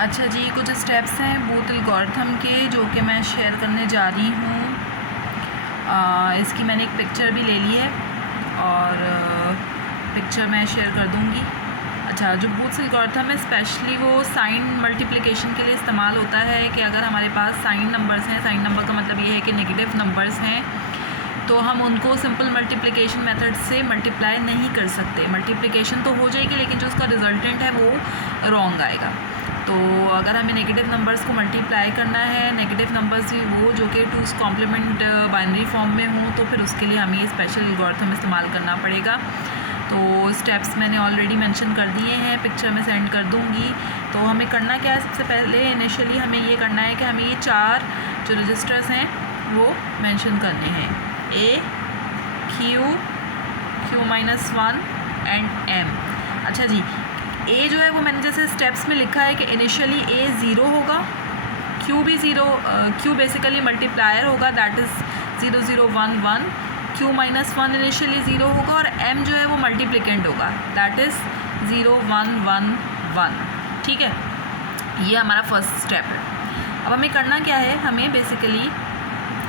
अच्छा जी, कुछ स्टेप्स हैं बूथ एल्गोरिथम के जो कि मैं शेयर करने जा रही हूँ। इसकी मैंने एक पिक्चर भी ले ली है और पिक्चर मैं शेयर कर दूँगी। अच्छा, जो बूथ एल्गोरिथम है स्पेशली वो साइन मल्टीप्लिकेशन के लिए इस्तेमाल होता है कि अगर हमारे पास साइन नंबर्स हैं, साइन नंबर का मतलब ये है कि नेगेटिव नंबर्स हैं, तो हम उनको सिंपल मल्टीप्लिकेशन मेथड से मल्टीप्लाई नहीं कर सकते। मल्टीप्लिकेशन तो हो जाएगी लेकिन जो उसका रिजल्टेंट है वो रॉन्ग आएगा। तो अगर हमें नेगेटिव नंबर्स को मल्टीप्लाई करना है, नेगेटिव नंबर्स भी वो जो कि 2's कॉम्प्लीमेंट बाइनरी फॉर्म में हों, तो फिर उसके लिए हमें ये स्पेशल एल्गोरिथम इस्तेमाल करना पड़ेगा। तो स्टेप्स मैंने ऑलरेडी मेंशन कर दिए हैं, पिक्चर में सेंड कर दूँगी। तो हमें करना क्या है, सबसे पहले इनिशियली हमें ये करना है कि हमें ये 4 जो रजिस्टर्स हैं वो मेंशन करने हैं, A, Q, Q-1 and M। अच्छा जी, A जो है वो मैंने जैसे स्टेप्स में लिखा है कि इनिशियली A 0 होगा, Q भी 0, Q बेसिकली मल्टीप्लायर होगा, दैट इज़ 0 0 1 1, Q-1 इनिशियली 0 होगा और M जो है वो मल्टीप्लिकेंट होगा, दैट इज़ 0 1 1 1। ठीक है, ये हमारा फर्स्ट स्टेप है। अब हमें करना क्या है, हमें बेसिकली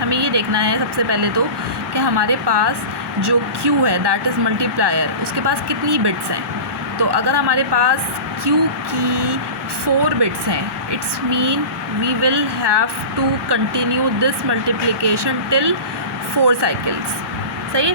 हमें ये देखना है सबसे पहले तो कि हमारे पास जो Q है दैट इज़ मल्टीप्लायर, उसके पास कितनी बिट्स हैं। तो अगर हमारे पास Q की 4 बिट्स हैं, it's mean we will have to continue this multiplication till 4 cycles. सही है,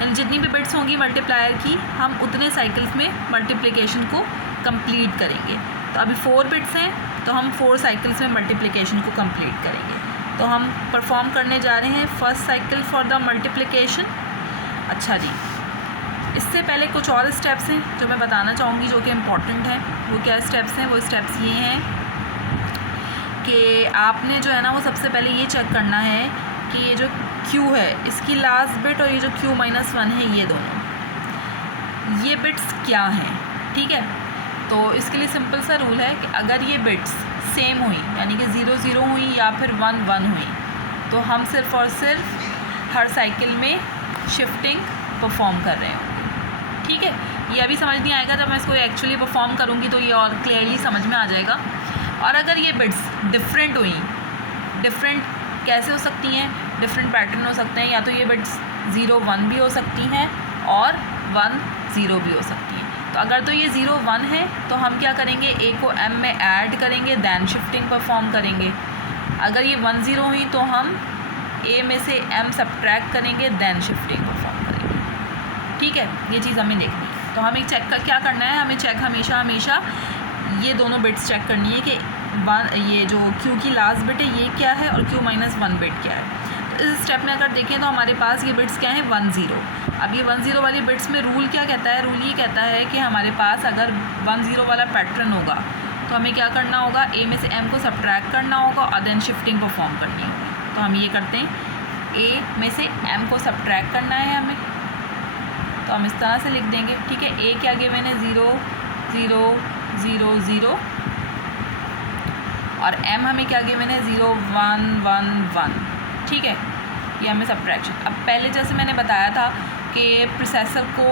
यानी जितनी भी बिट्स होंगी मल्टीप्लायर की, हम उतने साइकिल्स में मल्टीप्लिकेशन को कंप्लीट करेंगे। तो अभी 4 बिट्स हैं तो हम 4 साइकिल्स में मल्टीप्लिकेशन को कंप्लीट करेंगे। तो हम परफॉर्म करने जा रहे हैं first cycle for the multiplication. अच्छा जी, इससे पहले कुछ और स्टेप्स हैं जो मैं बताना चाहूँगी जो कि इम्पॉर्टेंट हैं। वो क्या स्टेप्स हैं, वो स्टेप्स ये हैं कि आपने जो है ना वो सबसे पहले ये चेक करना है कि ये जो Q है इसकी लास्ट बिट और ये जो Q-1 है, ये दोनों ये बिट्स क्या हैं। ठीक है, तो इसके लिए सिंपल सा रूल है कि अगर ये बिट्स सेम हुई, यानी कि 0 0 हुई या फिर 1 1 हुई, तो हम सिर्फ़ और सिर्फ हर साइकिल में शिफ्टिंग परफॉर्म कर रहे होंगे। ठीक है, ये अभी समझ नहीं आएगा, जब मैं इसको एक्चुअली परफॉर्म करूँगी तो ये और क्लियरली समझ में आ जाएगा। और अगर ये बिट्स डिफरेंट हुई, डिफरेंट कैसे हो सकती हैं, डिफरेंट पैटर्न हो सकते हैं, या तो ये बिट्स 0 1 भी हो सकती हैं और 1 0 भी हो सकती हैं। तो अगर तो ये 0 1 है तो हम क्या करेंगे, A को M में ऐड करेंगे, दैन शिफ्टिंग परफॉर्म करेंगे। अगर ये 1 0 हुई तो हम A में से M सब्ट्रैक्ट करेंगे, दैन शिफ्टिंग परफॉर्म करेंगे। ठीक है, ये चीज़ हमें देखनी है। तो हमें चेक का क्या करना है, हमें चेक हमेशा ये दोनों बिट्स चेक करनी है कि ये जो Q की लास्ट बिट है ये क्या है और Q-1 बिट क्या है। तो इस स्टेप में अगर देखें तो हमारे पास ये बिट्स क्या हैं, 1 0। अब ये 1 0 वाली बिट्स में रूल क्या कहता है, रूल ये कहता है कि हमारे पास अगर 1 0 वाला पैटर्न होगा तो हमें क्या करना होगा, A में से M को सब्ट्रैक्ट करना होगा और देन शिफ्टिंग परफॉर्म करनी होगी। तो हम ये करते हैं, A में से M को सब्ट्रैक्ट करना है हमें, तो हम इस तरह से लिख देंगे। ठीक है, A के आगे मैंने 0 0 0 0 और M हमें क्या आगे मैंने 0 1 1 1। ठीक है, ये हमें सब्ट्रैक्शन। अब पहले जैसे मैंने बताया था कि प्रोसेसर को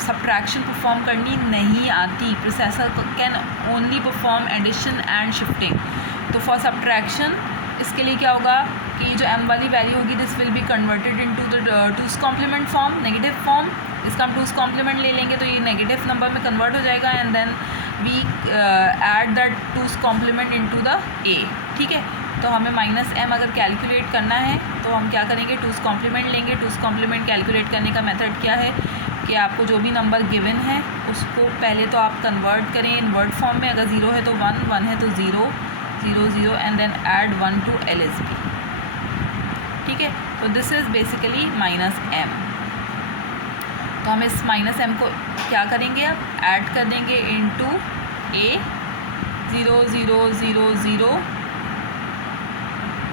सब्ट्रैक्शन परफॉर्म करनी नहीं आती, processor can only perform addition and shifting. तो फॉर सब्ट्रैक्शन इसके लिए क्या होगा कि जो M वाली वैल्यू होगी this will be converted into the 2's complement form, negative form. इसका हम 2's कॉम्प्लीमेंट ले लेंगे तो ये नेगेटिव नंबर में कन्वर्ट हो जाएगा and then we add that 2's complement into the A। ठीक है, तो हमें -M अगर कैलकुलेट करना है तो हम क्या करेंगे, 2's कॉम्प्लीमेंट लेंगे। 2's कॉम्प्लीमेंट कैलकुलेट करने का मेथड क्या है कि आपको जो भी नंबर गिवन है उसको पहले तो आप कन्वर्ट करें इन वर्ड फॉर्म में। अगर 0 है तो 1, 1 है तो 0 0 0 and then add 1 to LSB। ठीक है, तो दिस इज़ बेसिकली -M। तो हम इस -M को क्या करेंगे, अब ऐड कर देंगे इनटू A 0 0 0 0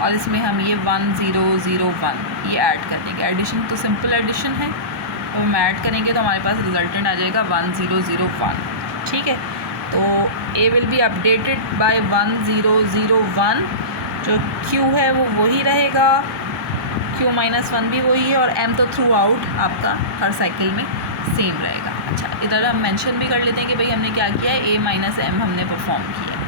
और इसमें हम ये 1 0 0 1 ये ऐड कर देंगे। एडिशन तो सिंपल एडिशन है, तो हम ऐड करेंगे तो हमारे पास रिजल्टेंट आ जाएगा 1 0 0 1। ठीक है, तो A will be updated by 1 0 0 1। जो Q है वो वही रहेगा, Q-1 भी वही है और M तो थ्रू आउट आपका हर साइकिल में सेम रहेगा। अच्छा, इधर हम मेंशन भी कर लेते हैं कि भाई हमने क्या किया है, A - M हमने परफॉर्म किया है।